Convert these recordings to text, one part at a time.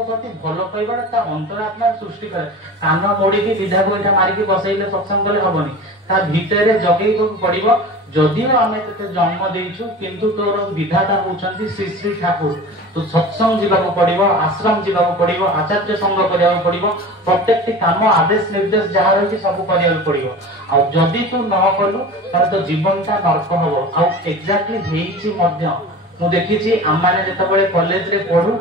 प्रति भल पाइबा अंतरात्मा सृष्टि करे कान मोड़ी विधा गोईठा मारिकी बसैले सत्संग कले हबनी ता भितर जगै पड़ो जदिव आम ते जन्म देचु किंतु तोर विधाता होचंती श्री श्री ठाकुर तो सत्संग जीवाक पड़ो आश्रम जीवाक पड़ो आचार्य संग करिया पड़ो प्रत्येक काम आदेश निर्देश जहाँ रही सब करिया पड़ो आ जदि तू न कलु तार तो जीवनटा नरक हबो आ एक्जाक्टली हेइची मध्य मु देखिछि आम माने जेतबेले कॉलेज रे पढु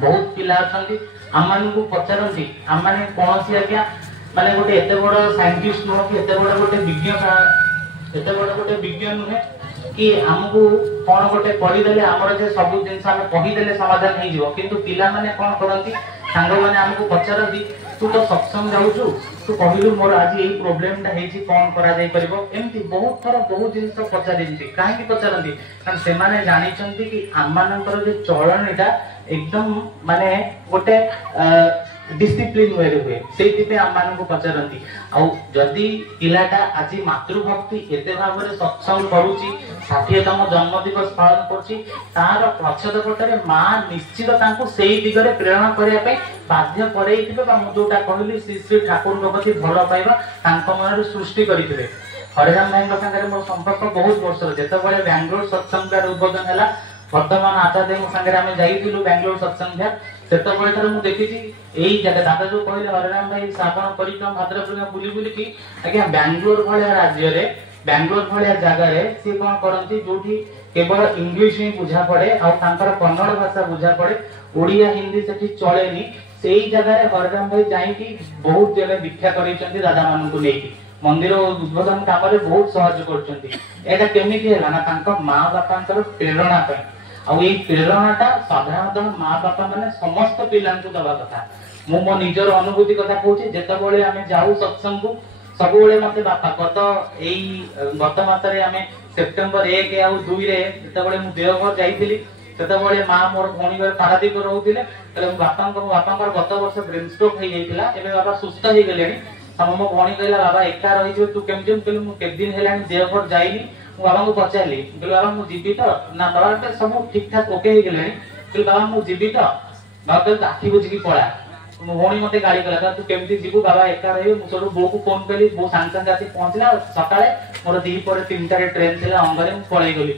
बहुत पिला अछंती आम मानकु पचारंती आम माने कोनसी आज्ञा माने गोटे एते बड़ साइंटिस्ट नो कि एते बड़ गोटे विज्ञान नुहे कि हमको कौन गोटे कहीदेले आमर जे सब जिन कहीदेले समाधान हो किंतु पिला माने कौन करती सांग मैंने आमको पचारती तू तो सत्संग जाऊचु तू कहलु मोर आज यही प्रोब्लेम टा हेची कौन करा जाई परिबो एमती बहुत थर बहुत जिन पचारती कहीं पचारती कारण से माने जानी चंती कि आम मानकर जे चलणीटा एकदम माने गोटे डिसिप्लिन वे हुए से आम मान को पचारती आउ जदि पिलाटा आज मातृभक्ति एते भाव में सत्संग करुची 60तम जन्म दिवस पालन करुची तार पछदपटरे मां निश्चित तांको सेही दिगरे प्रेरणा करिया पई बाध्य करैथिबे बा मु जोटा कहली श्री श्री ठाकुर प्रति भल पाइबा तांको मन सृष्टि करिथिबे हरिराम भाई संगे मोर संपर्क बहुत वर्ष जेतबेले बेंगलोर सत्संग उद्बोधन हैला वर्तमान आचार्य संगे आम जाइलु बेंगलोर सत्संग से मु देखी यही जगह दादा जो कहले हरिराम भाई श्रावण परिक्रम भाद्रपूर्णिमा बुली बुली कि आज्ञा बेंगलोर भाया राज्य रे बेंगलोर भाया जगार सी कौन करती जो केवल इंग्लिश ही बुझा पड़े आर कन्नड़ भाषा बुझा पड़े ओडिया हिंदी से चलेनी से जगह हरिराम भाई जाइए बहुत जगह दीक्षा कर दादा मान लेकिन मंदिर उद्बोधन काम बहुत सहयोग कर माँ बापा प्रेरणा प्रेरणाटा साधारणतः माँ बापा माने समस्त पिला दवा कथा मु मो निजर अनुभूति कथा कहूँ जितेबाला आम जाऊ सत्संग को सब मत बापा गत मसरे आम सेप्टेम्बर 1 आ 2 जिते देवघर जाइली से माँ मोर भौणी पारादीप रोते बापा गत वर्ष ब्रेन स्ट्रोक हो जाता है बाबा सुस्थ हो गले मो भौणी कहला बाबा एका रही तू केमती कहलु मुझे दिन है देवघर जाइली बाबा को पचारि बाबा मुझे जीवी तो ना बाबा सब ठीक ठाक ओके हो गले बाबा मुझे जीवी तो बाबा कहते आखि बुझिकी पड़ा मो भौणी मत गाड़ी कला तू केमती जीवु बाबा एका रही मुझे बो को फोन कली बो सांग सांग आसी पहुंचला सकाळे मोर दी पर 3टारे ट्रेन थी अंगरे पलि गली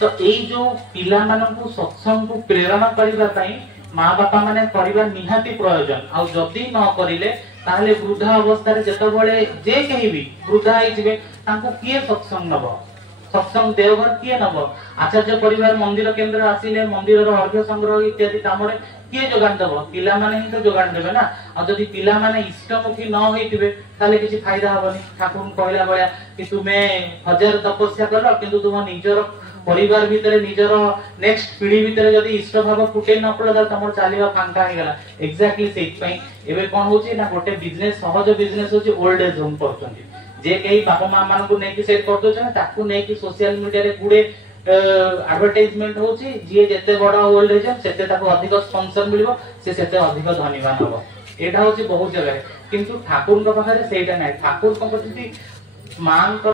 तो यही जो पिला मानकु सत्संग को प्रेरणा करने माँ बापा माने करबा निहाती प्रयोजन आ जदि न करिले ताहले वृद्धा अवस्था रे जेतबेले जे कहि भी वृद्धा आइथिबे तांको किए सत्संग नब सत्संग देवघर किए नब आचार्य परिवार मंदिर केंद्र आसिले मंदिर अर्घ्य संग्रह इत्यादि काम रे किए जोगान दब पिला माने ही तो जोगान देबे ना आ जदि पिला माने इष्टमुखी न होइथिबे ताले किछि फायदा हबनी ठाकुर कहला बळ्या कि तुमे 1000 तपस्या कर किंतु तुम निजर परिवार भितर निजर नेक्स्ट पीढ़ी भितर जदि इष्ट भाव फुटे न पड़े तुम चलवा फांका हो गला एक्जाक्टली से कौन होची ना गोटे बिजनेस सहज बिजनेस होची ओल्ड एज होम करछंती जे कई बापा मां मान को नेकी सेट कर दोछन ताकू नेकी सोशल मीडिया रे गुडे एडवर्टाइजमेंट होची जे जते बडा ओल्ड एज सेते ताको अधिक स्पॉन्सर मिलबो से सेते अधिक धनीवान होबो एटा होची बहुत जगह किंतु ठाकुर के पाखरे सेटा नै ठाकुर को प्रति मान